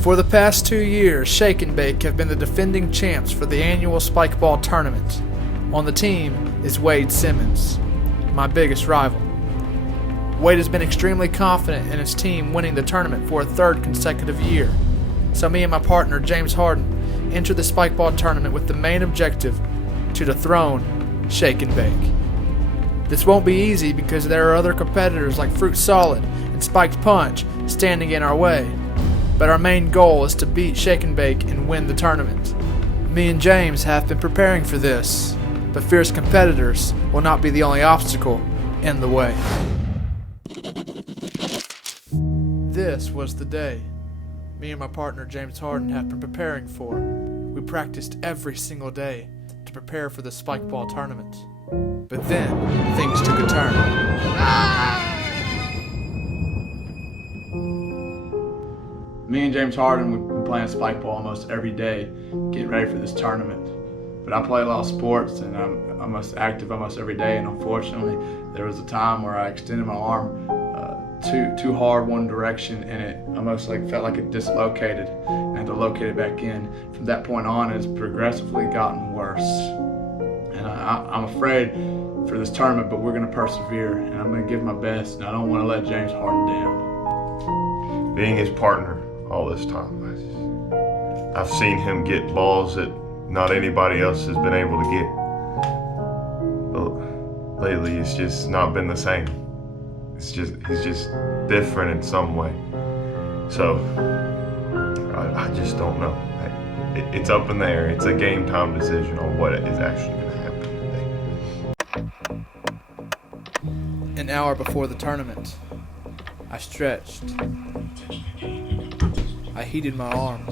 For the past 2 years, Shake and Bake have been the defending champs for the annual Spikeball tournament. On the team is Wade Simmons, my biggest rival. Wade has been extremely confident in his team winning the tournament for a third consecutive year. So me and my partner, James Hardan, enter the Spikeball tournament with the main objective to dethrone Shake and Bake. This won't be easy because there are other competitors like Fruit Solid and Spiked Punch standing in our way. But our main goal is to beat Shake and Bake and win the tournament. Me and James have been preparing for this, but fierce competitors will not be the only obstacle in the way. This was the day me and my partner James Hardan have been preparing for. We practiced every single day to prepare for the Spikeball tournament. But then, things took a turn. Me and James Hardan, we've been playing Spikeball almost every day, getting ready for this tournament. But I play a lot of sports and I'm almost active almost every day, and unfortunately there was a time where I extended my arm too hard one direction, and it almost felt like it dislocated, and I had to locate it back in. From that point on, it's progressively gotten worse. And I'm afraid for this tournament, but we're going to persevere, and I'm going to give my best, and I don't want to let James Hardan down. Being his partner all this time, I've seen him get balls that not anybody else has been able to get. But lately, it's just not been the same. He's just different in some way. So I just don't know. It's up in the air. It's a game time decision on what is actually going to happen today. An hour before the tournament, I stretched. I heated my arm.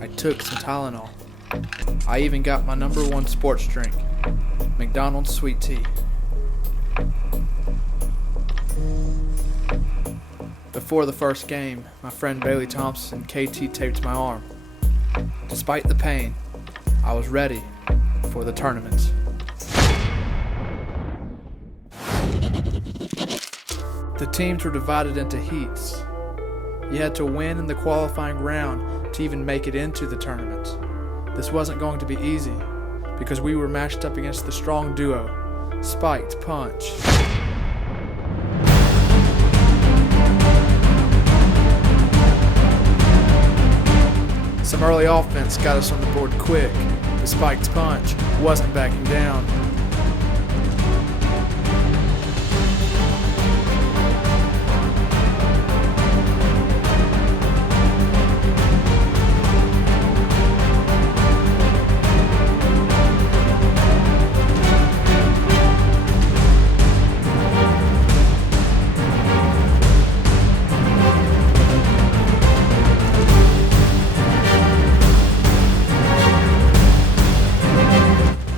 I took some Tylenol. I even got my #1 sports drink, McDonald's sweet tea. Before the first game, my friend Bailey Thompson KT taped my arm. Despite the pain, I was ready for the tournament. The teams were divided into heats. You had to win in the qualifying round to even make it into the tournament. This wasn't going to be easy because we were matched up against the strong duo, Spiked Punch. Some early offense got us on the board quick. The Spiked Punch wasn't backing down.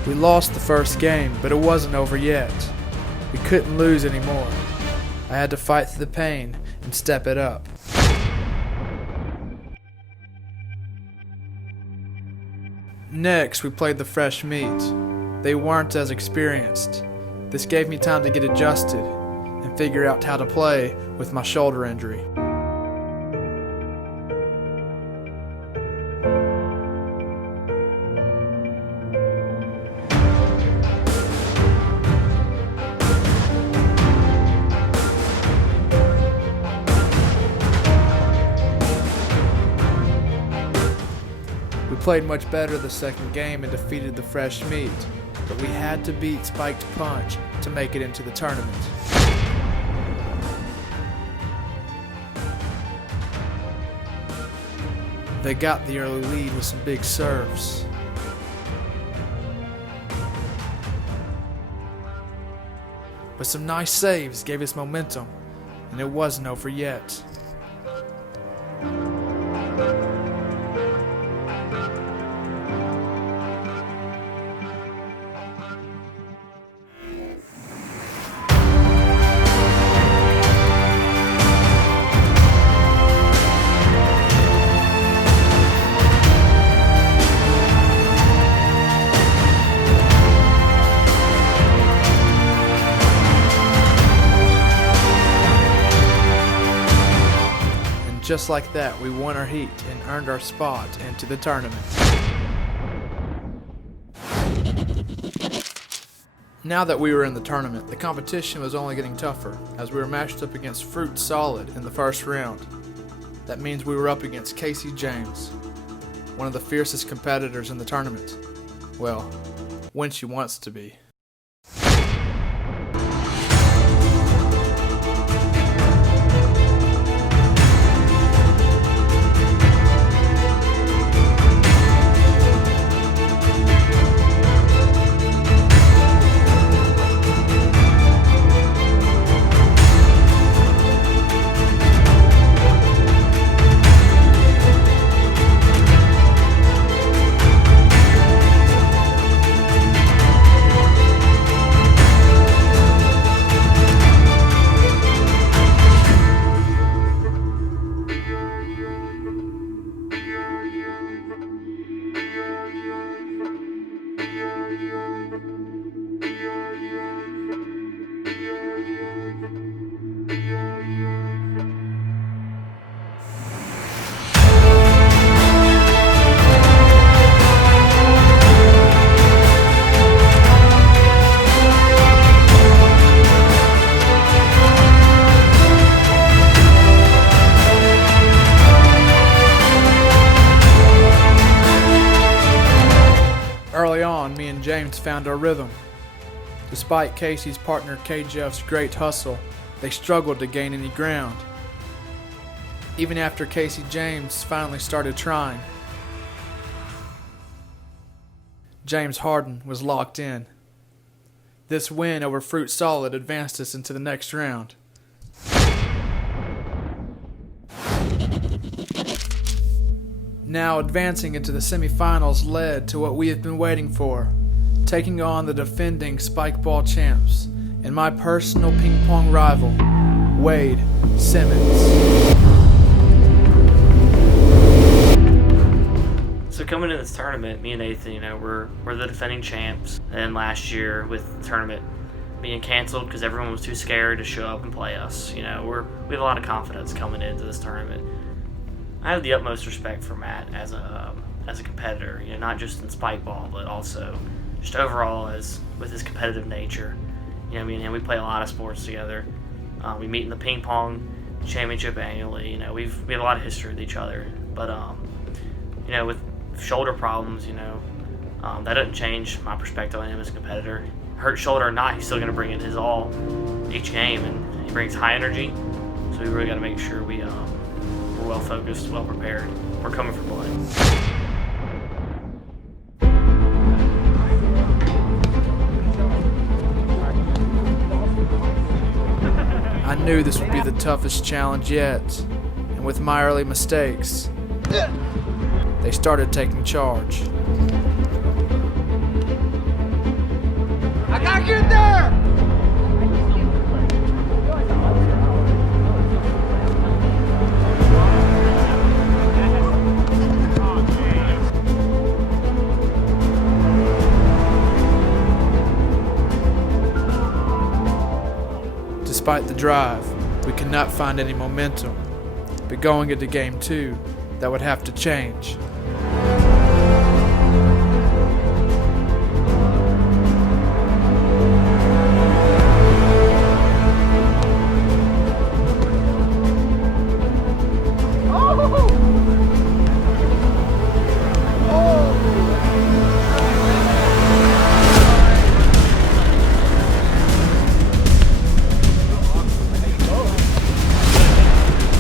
We lost the first game, but it wasn't over yet. We couldn't lose anymore. I had to fight through the pain and step it up. Next, we played the Freshmeat. They weren't as experienced. This gave me time to get adjusted and figure out how to play with my shoulder injury. We played much better the second game and defeated the Freshmeat, but we had to beat Spiked Punch to make it into the tournament. They got the early lead with some big serves. But some nice saves gave us momentum, and it wasn't over yet. Just like that, we won our heat and earned our spot into the tournament. Now that we were in the tournament, the competition was only getting tougher as we were matched up against Fruit Solid in the first round. That means we were up against Casey James, one of the fiercest competitors in the tournament. Well, when she wants to be. Early on, me and James found our rhythm. Despite Casey's partner K-Jeff's great hustle, they struggled to gain any ground. Even after Casey James finally started trying, James Hardan was locked in. This win over Fruit Solid advanced us into the next round. Now advancing into the semifinals led to what we have been waiting for, taking on the defending Spikeball champs and my personal ping pong rival, Wade Simmons. So coming into this tournament, me and Nathan, we're the defending champs. And last year with the tournament being canceled because everyone was too scared to show up and play us, we have a lot of confidence coming into this tournament. I have the utmost respect for Matt as a competitor, not just in Spikeball, but also just overall with his competitive nature. Me and him, we play a lot of sports together. We meet in the ping pong championship annually. We have a lot of history with each other. But with shoulder problems, that doesn't change my perspective on him as a competitor. Hurt shoulder or not, he's still going to bring in his all each game, and he brings high energy. So we really got to make sure we're well focused, well prepared. We're coming for blood. I knew this would be the toughest challenge yet, and with my early mistakes, they started taking charge. I gotta get there! Despite the drive, we could not find any momentum, but going into Game 2, that would have to change.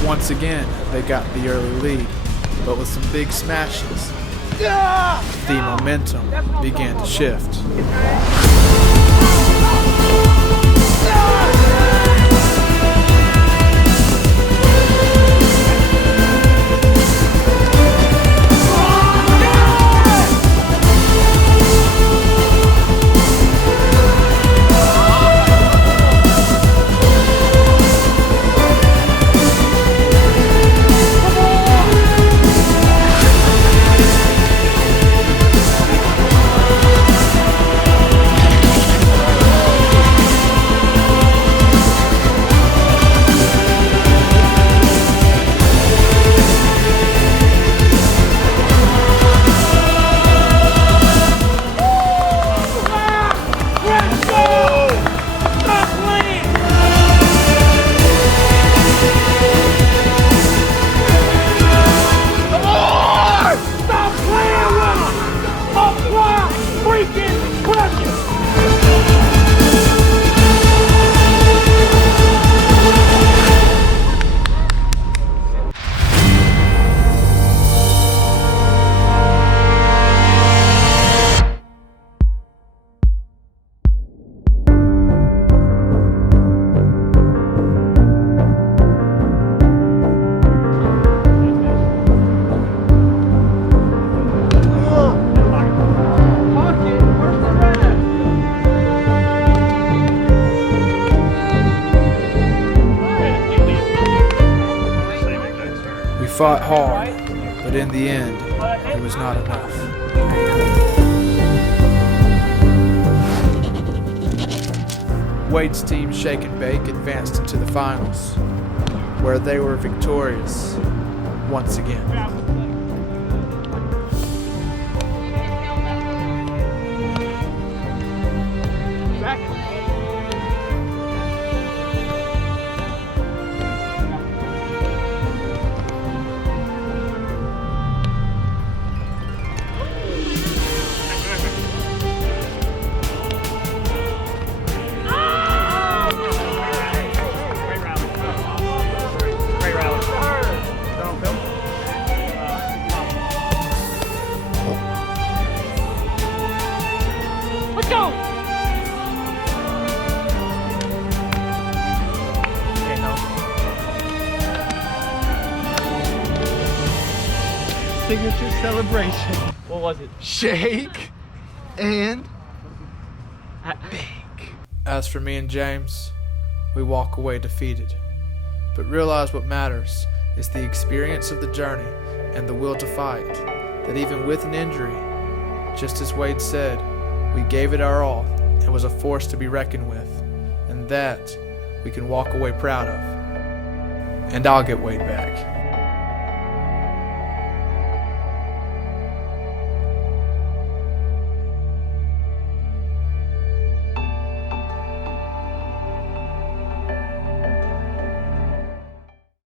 Once again, they got the early lead, but with some big smashes, the momentum began to shift. fought hard, but in the end, it was not enough. Wade's team, Shake and Bake, advanced into the finals, where they were victorious once again. Signature celebration. What was it? Shake and bake. As for me and James, we walk away defeated, but realize what matters is the experience of the journey and the will to fight, that even with an injury, just as Wade said, we gave it our all and was a force to be reckoned with, and that we can walk away proud of. And I'll get Wade back.